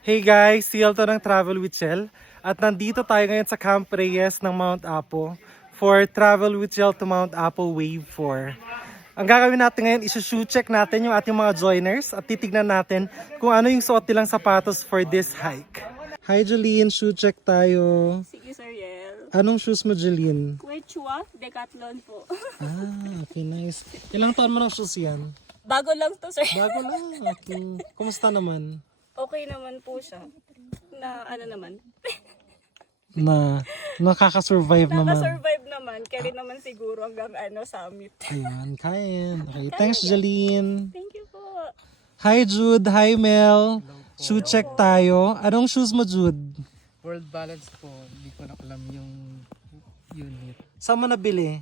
Hey guys, Ciel to ng Travel with Chel. At nandito tayo ngayon sa Camp Reyes ng Mount Apo for Travel with Chel to Mount Apo Wave 4. Ang gagawin natin ngayon, shoe check natin yung ating mga joiners at titignan natin kung ano yung suot nilang sapatos for this hike. Hi Jeline, shoe check tayo. Sige, Sir Yel. Anong shoes mo, Jeline? Quechua, Decathlon po. Okay, nice. Ilang taon mo ng shoes yan? Bago lang to, Sir. Bago lang. Okay. Kumusta naman? Okay naman po siya. Na ano naman. Na nakaka-survive naman. Nakasurvive naman. Carry naman siguro hanggang summit. Ayan, kain. Okay, thanks Jeline. Thank you po. Hi Jude, hi Mel. Shoe check tayo. Anong shoes mo, Jude? World Balance po, hindi ko na alam yung unit. Saan mo nabili?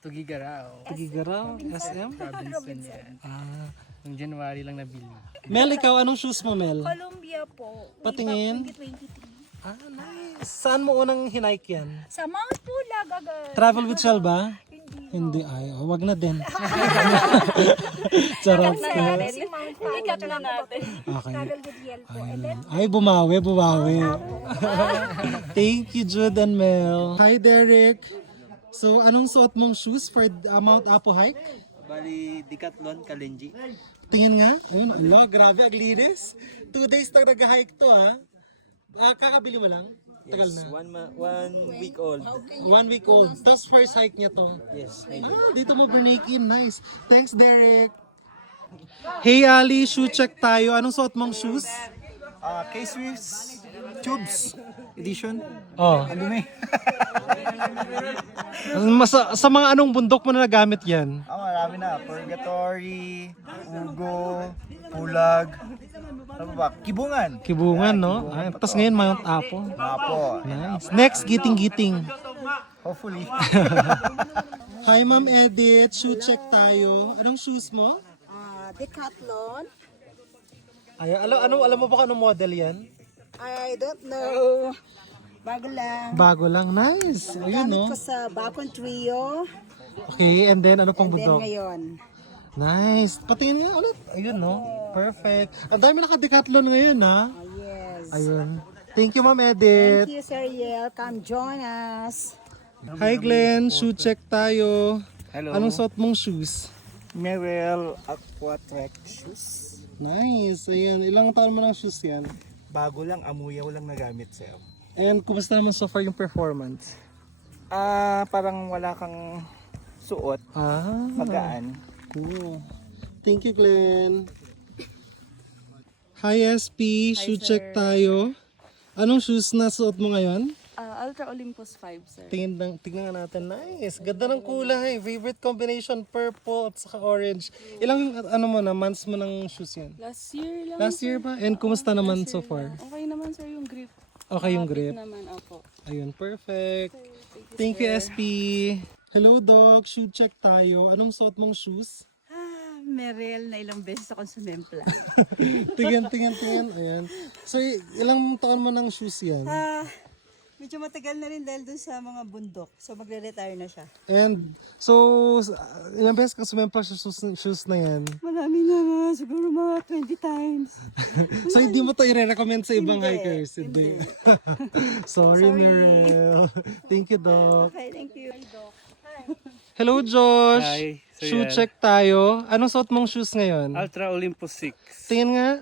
Tugigarao, Tagigaraw, SM? Robinson yan. Ah. Noong January lang nabili. Mel, ikaw, anong shoes mo, Mel? Columbia po. Patingin. 2023. Nice. Saan mo unang hinike yan? Sa Mount Pulag agad. Travel with Shell ba? Hindi. Ay, wag na din. Charot. Ikat na natin. Okay. Ay, bumawi. Thank you, Jude and Mel. Hi, Derek. So, anong suot mong shoes for Mount Apo hike? Bali, Decathlon, Kalenji. Tingin nga. Ayun, ala, grabe, ang linis. 2 days na nag-hike to, ha? Kakabili mo lang? Tagal na. One week old. 1 week old. Tapos first hike niya to. Yes. Dito mo break in. Nice. Thanks, Derek. Hey, Ali. Shoe check tayo. Anong suot mong shoes? K-Swiss Tubes Edition. Oh. Ang dumi. Sa mga anong bundok mo na nagamit yan? Marami na. Purgatory, Ugo, Pulag. Ano ba? Kibungan. Kibungan, no? Tapos ngayon, Mount Apo. Apo. Nice. Next, giting-giting. Hopefully. Hi, Ma'am Edith. Shoe check tayo. Anong shoes mo? Decathlon. Ay, alam mo ba kung anong model yan? I don't know. Bago lang. Bago lang. Nice. Ayun, no? Gamit ko sa Bacon Trio. Okay, and then ano pang And then bundok? ngayon. Nice. Patingin nga ulit. Ayun, no? Perfect. Ang dami naka-decathlon ngayon, ha? Yes. Ayun. Thank you, Ma'am Edith. Thank you, Sir Yel. Come join us. Hi, Glenn. Shoe check tayo. Hello. Anong suot mong shoes? Merrell Aqua Trek Shoes. Nice. Ayan. Ilang taon mo ng shoes yan? Bago lang, amuyaw lang nagamit sir. And kumusta naman so far yung performance? Parang wala kang suot. Magaan. Cool. Thank you, Glenn. Hi, SP. Shoe check tayo. Anong shoes na suot mo ngayon? Ultra Olympus 5, sir. Tingnan nga natin. Nice. Ganda ng kulay. Favorite combination, purple at saka orange. Ilang months mo ng shoes yan? Last year lang. Last year ba? And kumusta naman so far? Okay naman, sir, yung grip. Okay yung grip. Naman, opo. Ayun, perfect. Thank you, SP. Hello, Doc. Shoe check tayo. Anong suot mong shoes? Merel na ilang beses akong sumempla. Tingnan. Ayan. So, ilang taon mo ng shoes yan? Medyo matagal na rin dahil dun sa mga bundok. So magre-retire na siya. And, so, ilang beses ka sumempla sa shoes na yan? Marami na nga. Siguro mga 20 times. So, hindi mo to i-recommend sa ibang hikers? Hindi. Sorry, Nerel. Thank you, Doc. Okay, thank you. Hello, Josh. Hi, Sir Shoe Yan. check tayo. Anong suot mong shoes ngayon? Ultra Olympus 6. Tingin nga.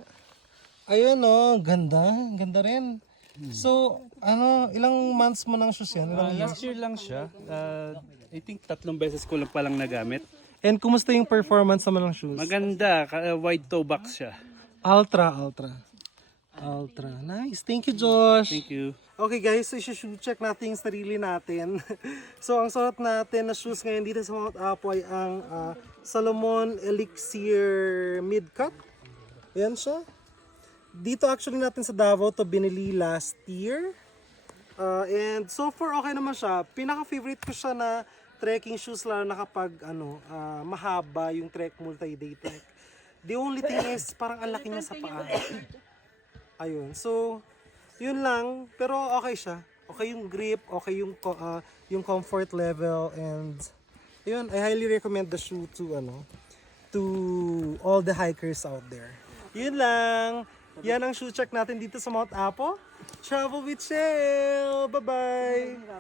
Ayun, oh. Ganda. Ganda rin. So, ilang months mo ng shoes yan? Ilang years? Last year lang siya. I think 3 beses ko lang palang nagamit. And kumusta yung performance naman ng shoes? Maganda, wide toe box siya. Ultra. Nice. Thank you, Josh. Thank you. Okay guys, so shoe check natin yung sarili natin. So ang suot natin na shoes ngayon dito sa Mount Apo ay ang Salomon Elixir Mid-Cut. Ayan siya. Dito actually natin sa Davao to binili last year. And so far okay naman siya. Pinaka-favorite ko siya na trekking shoes lalo na kapag mahaba yung trek, multi-day trek. The only thing is parang ang laki niya sa paa. Ayun. So, yun lang. Pero okay siya. Okay yung grip, okay yung comfort level, and yun, I highly recommend the shoe to to all the hikers out there. Yun lang. Yan ang shoe check natin dito sa Mount Apo. Travel with Shell! Bye-bye!